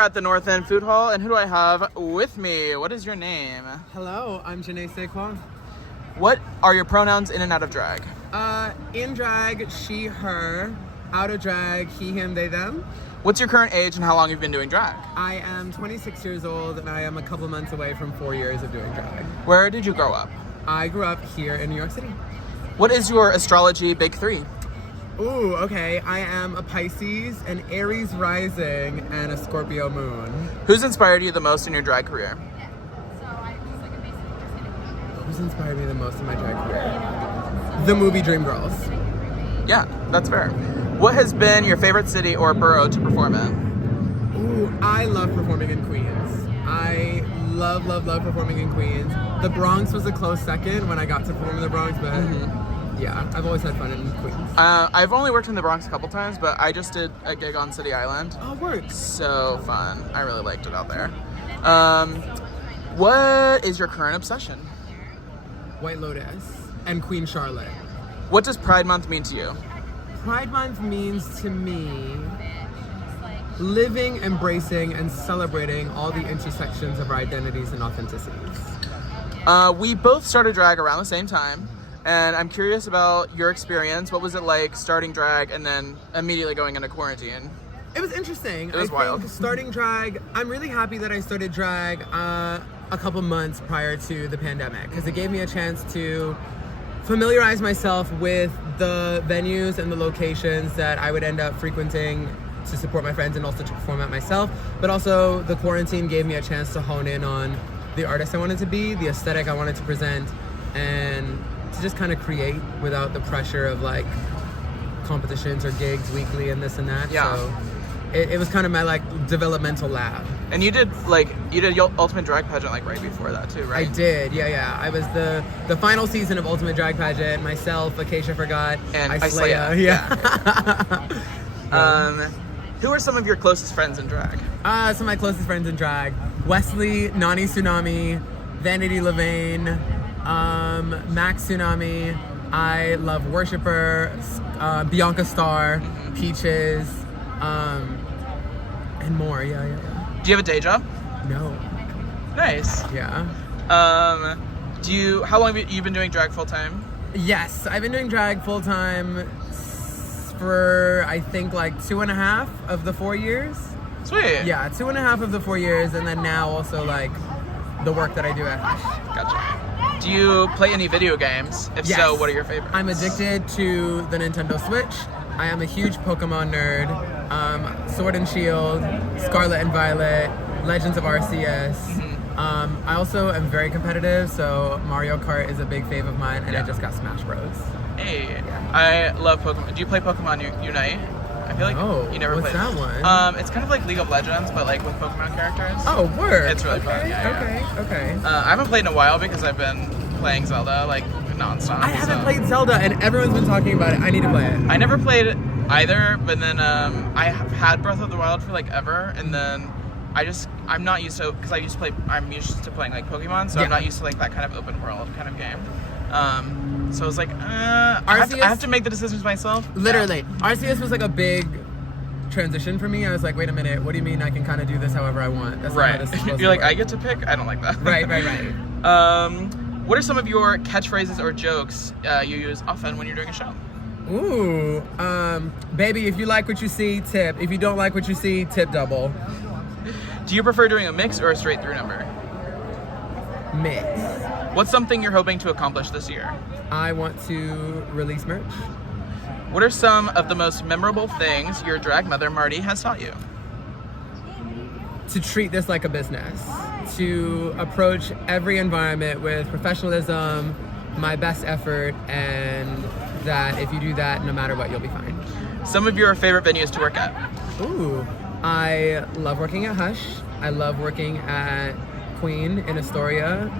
at the North End Food Hall, and who do I have with me? What is your name? Hello, I'm Janae, SaisQuoi. What are your pronouns in and out of drag? In drag, she, her. Out of drag, he, him, they, them. What's your current age and how long you've been doing drag? I am 26 years old and I am a couple months away from 4 years of doing drag. Where did you grow up? I grew up here in New York City. What is your astrology big three? Ooh, okay. I am a Pisces, an Aries rising, and a Scorpio moon. Who's inspired you the most in your drag career? Who's inspired me the most in my drag career? The movie Dreamgirls. Yeah, that's fair. What has been your favorite city or borough to perform in? Ooh, I love performing in Queens. I love performing in Queens. The Bronx was a close second when I got to perform in the Bronx, but yeah, I've always had fun in Queens. I've only worked in the Bronx a couple times, but I just did a gig on City Island. Oh, work. So fun. I really liked it out there. What is your current obsession? White Lotus and Queen Charlotte. What does Pride Month mean to you? Pride Month means to me living, embracing, and celebrating all the intersections of our identities and authenticities. We both started drag around the same time, and I'm curious about your experience. What was it like starting drag and then immediately going into quarantine? It was interesting. It was wild. Starting drag, I'm really happy that I started drag a couple months prior to the pandemic because it gave me a chance to familiarize myself with the venues and the locations that I would end up frequenting to support my friends and also to perform at myself. But also the quarantine gave me a chance to hone in on the artist I wanted to be, the aesthetic I wanted to present, and to just kind of create without the pressure of like competitions or gigs weekly and this and that. Yeah. So it was kind of my like developmental lab. And you did your Ultimate Drag Pageant like right before that too, right? I did, yeah. I was the final season of Ultimate Drag Pageant. Myself, Acacia Forgot, And Islaya. Yeah. Who are some of your closest friends in drag? Some of my closest friends in drag: Wesley, Nani Tsunami, Vanity Levane, Max Tsunami. I love Worshipper, Bianca Starr, Peaches, and more. Yeah. Do you have a day job? No. Nice. Yeah. How long have you been doing drag full time? Yes, I've been doing drag full time for I think like 2.5 of the 4 years. Sweet. Yeah, 2.5 of the 4 years, and then now also like the work that I do at Hush. Gotcha. Do you play any video games? If Yes. so, what are your favorites? I'm addicted to the Nintendo Switch. I am a huge Pokemon nerd. Sword and Shield, Scarlet and Violet, Legends of Arceus. I also am very competitive, so Mario Kart is a big fave of mine, and I just got Smash Bros. Hey, I love Pokemon. Do you play Pokemon Unite? I feel like you never what's played. that one? It's kind of like League of Legends, but like with Pokemon characters. Oh, word. It's really fun. Yeah. Okay. I haven't played in a while because I've been playing Zelda like nonstop. I haven't played Zelda, and everyone's been talking about it. I need to play it. I never played it either, but then I have had Breath of the Wild for like ever, and then I'm not used to, because I'm used to playing like Pokemon, so I'm not used to like that kind of open world kind of game. So I was like, I have to make the decisions myself. Literally. Arceus was like a big transition for me. I was like, wait a minute, what do you mean I can kind of do this however I want? That's Right. not how this is supposed You're to like, work. I get to pick? I don't like that. Right. What are some of your catchphrases or jokes you use often when you're doing a show? Ooh, baby, if you like what you see, tip. If you don't like what you see, tip double. Do you prefer doing a mix or a straight through number? Mix. What's something you're hoping to accomplish this year? I want to release merch. What are some of the most memorable things your drag mother, Marty, has taught you? To treat this like a business. To approach every environment with professionalism, my best effort, and that if you do that, no matter what, you'll be fine. Some of your favorite venues to work at? Ooh, I love working at Hush. I love working at Queen in Astoria.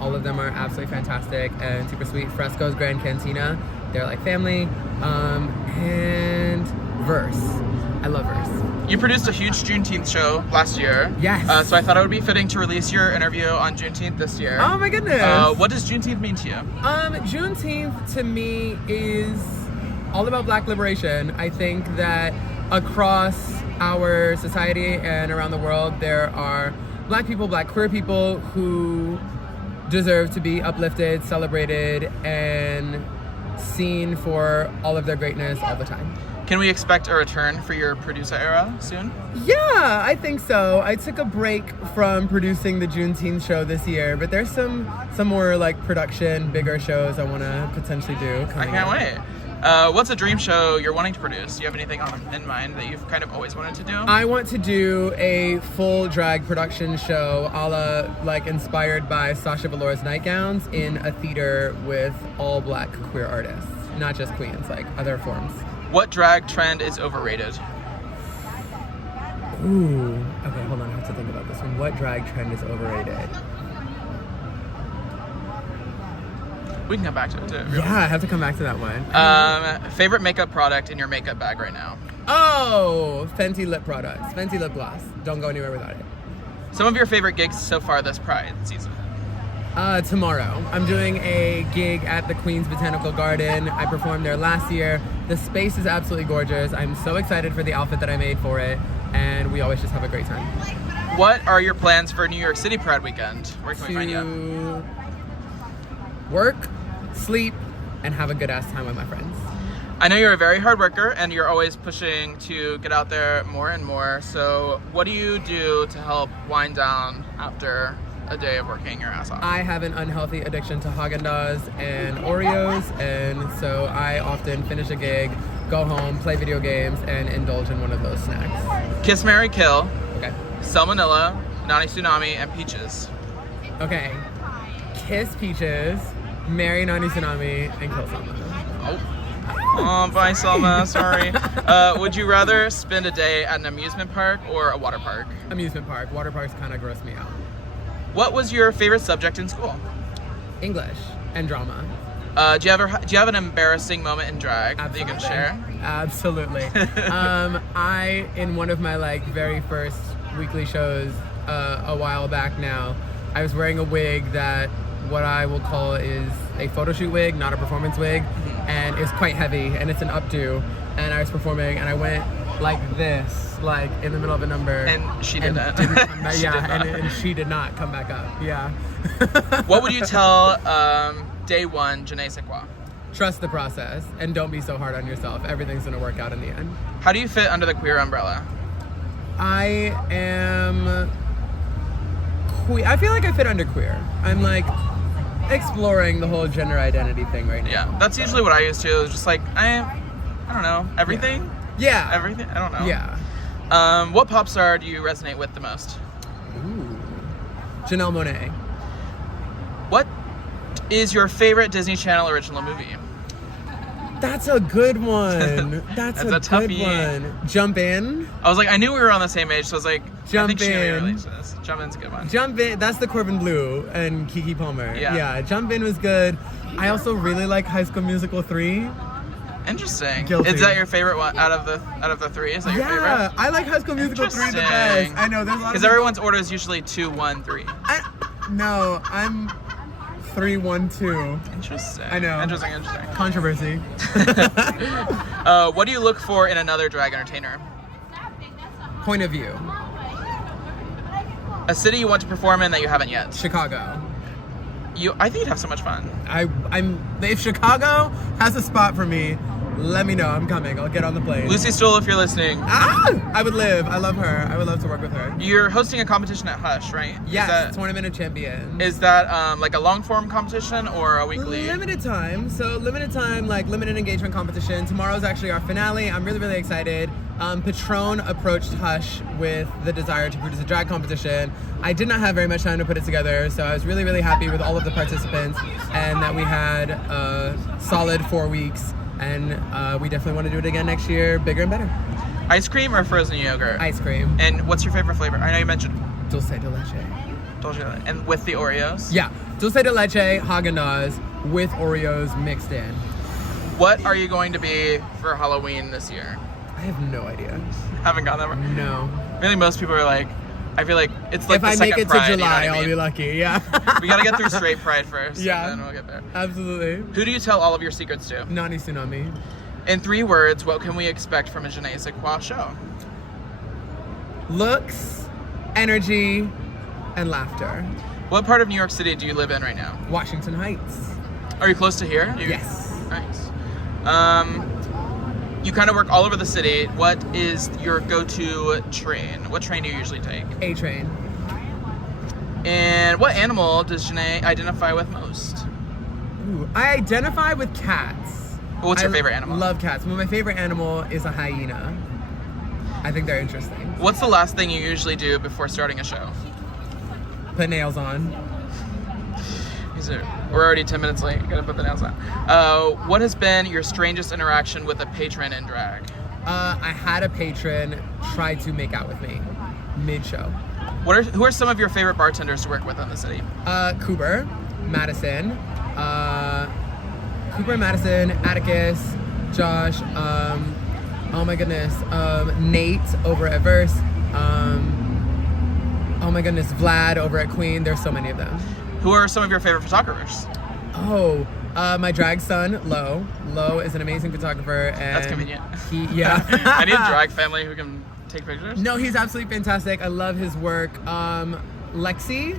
All of them are absolutely fantastic and super sweet. Fresco's Grand Cantina, they're like family. And Verse. I love Verse. You produced a huge Juneteenth show last year. Yes. So I thought it would be fitting to release your interview on Juneteenth this year. Oh my goodness. What does Juneteenth mean to you? Juneteenth to me is all about Black liberation. I think that across our society and around the world, there are Black people, Black queer people who deserve to be uplifted, celebrated, and seen for all of their greatness all the time. Can we expect a return for your producer era soon? Yeah, I think so. I took a break from producing the Juneteenth show this year, but there's some more like production, bigger shows I want to potentially do. I can't wait. What's a dream show you're wanting to produce? Do you have anything in mind that you've kind of always wanted to do? I want to do a full drag production show a la like inspired by Sasha Velour's Nightgowns in a theater with all Black queer artists, not just queens, like other forms. What drag trend is overrated? Ooh, okay, hold on, I have to think about this one. What drag trend is overrated? We can come back to it too. Yeah, I have to come back to that one. Favorite makeup product in your makeup bag right now? Oh, Fenty lip products, Fenty lip gloss. Don't go anywhere without it. Some of your favorite gigs so far this Pride season? Tomorrow. I'm doing a gig at the Queen's Botanical Garden. I performed there last year. The space is absolutely gorgeous. I'm so excited for the outfit that I made for it, and we always just have a great time. What are your plans for New York City Pride weekend? Where can we find you? To work, sleep, and have a good ass time with my friends. I know you're a very hard worker and you're always pushing to get out there more and more. So what do you do to help wind down after a day of working your ass off? I have an unhealthy addiction to Haagen-Dazs and Oreos, and so I often finish a gig, go home, play video games, and indulge in one of those snacks. Kiss, Marry, Kill. Okay. Salmonella, Nani Tsunami, and Peaches. Okay. Kiss Peaches, marry Nani Tsunami, and kill Selma. Oh, bye Selma, sorry. Would you rather spend a day at an amusement park or a water park? Amusement park. Water parks kind of gross me out. What was your favorite subject in school? English and drama. Do you have an embarrassing moment in drag that you can share? Absolutely. I, in one of my like very first weekly shows a while back now, I was wearing a wig that what I will call is a photo shoot wig, not a performance wig, and it's quite heavy and it's an updo, and I was performing and I went like this, like in the middle of a number, and she did that. And she did not come back up. Yeah. What would you tell day one Janae SaisQuoi? Trust the process and don't be so hard on yourself. Everything's gonna work out in the end. How do you fit under the queer umbrella? I am queer. I feel like I fit under queer. I'm like exploring the whole gender identity thing right now. Yeah, that's usually what I used to. It's just like I don't know, everything. Yeah. Everything. I don't know. Yeah. What pop star do you resonate with the most? Ooh. Janelle Monáe. What is your favorite Disney Channel original movie? That's a good one. That's a good toughie. one. Jump In. I was like, I knew we were on the same age, so I was like, I think she In. released this. Jump In's a good one. Jump In. That's the Corbin Bleu and Kiki Palmer. Yeah. Jump In was good. I also really like High School Musical 3. Interesting. Guilty. Is that your favorite one out of the three? Is that your favorite? Yeah, I like High School Musical 3 the best. I know there's a lot. Because everyone's order is usually 2, 1, 3. No, I'm 3, 1, 2. Interesting. I know. Interesting. Controversy. What do you look for in another drag entertainer? Point of view. A city you want to perform in that you haven't yet. Chicago. I think you'd have so much fun. If Chicago has a spot for me, let me know. I'm coming. I'll get on the plane. Lucy Stoll, if you're listening. I would live. I love her. I would love to work with her. You're hosting a competition at Hush, right? Yes, Tournament of Champions. Is that like a long form competition or a weekly? Limited time. So limited time, like limited engagement competition. Tomorrow's actually our finale. I'm really, really excited. Patron approached Hush with the desire to produce a drag competition. I did not have very much time to put it together, so I was really, really happy with all of the participants and that we had a solid 4 weeks. And we definitely want to do it again next year, bigger and better. Ice cream or frozen yogurt? Ice cream. And what's your favorite flavor? I know you mentioned Dulce de leche. Dulce de leche. And with the Oreos? Yeah, dulce de leche, Haagen-Dazs with Oreos mixed in. What are you going to be for Halloween this year? I have no idea. Haven't gotten that far. No. Really, most people are like, I feel like it's like if the I second make it Pride, to July, you know what I I'll mean? be lucky. Yeah. We gotta get through straight Pride first. Yeah. And then we'll get there. Absolutely. Who do you tell all of your secrets to? Nani Tsunami. In 3 words, what can we expect from a Janae SaisQuoi show? looks, energy, and laughter. What part of New York City do you live in right now? Washington Heights. Are you close to here? Yes. Nice. You kind of work all over the city. What is your go-to train? What train do you usually take? A train. And what animal does Janae identify with most? Ooh, I identify with cats. What's your favorite animal? Love cats. Well, my favorite animal is a hyena. I think they're interesting. What's the last thing you usually do before starting a show? Put nails on. We're already 10 minutes late. Gotta put the nails on. What has been your strangest interaction with a patron in drag? I had a patron try to make out with me mid-show. Who are some of your favorite bartenders to work with in the city? Cooper, Madison, Atticus, Josh, oh my goodness, Nate over at Verse, oh my goodness, Vlad over at Queen. There's so many of them. Who are some of your favorite photographers? Oh, my drag son, Lo. Lo is an amazing photographer. And that's convenient. Yeah. I need a drag family who can take pictures. No, he's absolutely fantastic. I love his work. Lexi,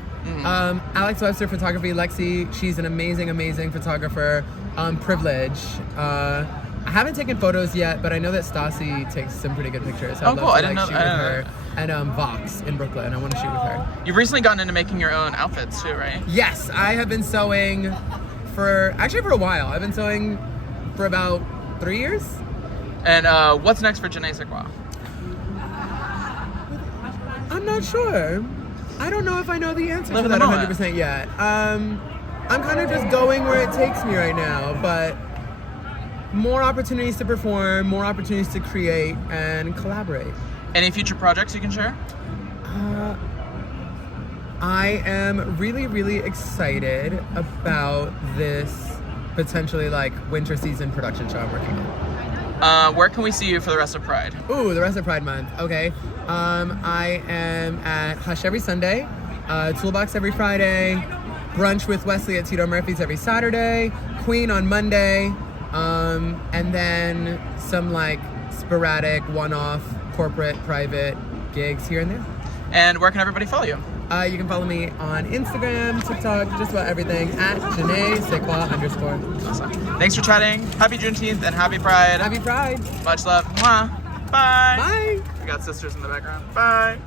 Alex Webster Photography. Lexi, she's an amazing, amazing photographer. Privilege. I haven't taken photos yet, but I know that Stassi takes some pretty good pictures. Oh, cool. I didn't know shoot with her. And Vox in Brooklyn. I want to shoot with her. You've recently gotten into making your own outfits too, right? Yes, I have been sewing for a while. I've been sewing for about 3 years. And what's next for Janae SaisQuoi? I'm not sure. I don't know if I know the answer Live to in that the moment. 100% yet. I'm kind of just going where it takes me right now, but more opportunities to perform, more opportunities to create and collaborate. Any future projects you can share? I am really, really excited about this potentially like winter season production show I'm working on. Where can we see you for the rest of Pride? Ooh, the rest of Pride Month. Okay. I am at Hush every Sunday, Toolbox every Friday, brunch with Wesley at Tito Murphy's every Saturday, Queen on Monday, and then some like sporadic one-off corporate private gigs here and there. And where can everybody follow you? You can follow me on Instagram, TikTok, just about everything at Janae SaisQuoi_. Awesome. Thanks for chatting. Happy Juneteenth and happy Pride. Happy Pride. Much love. Mwah. Bye. Bye. We got sisters in the background. Bye.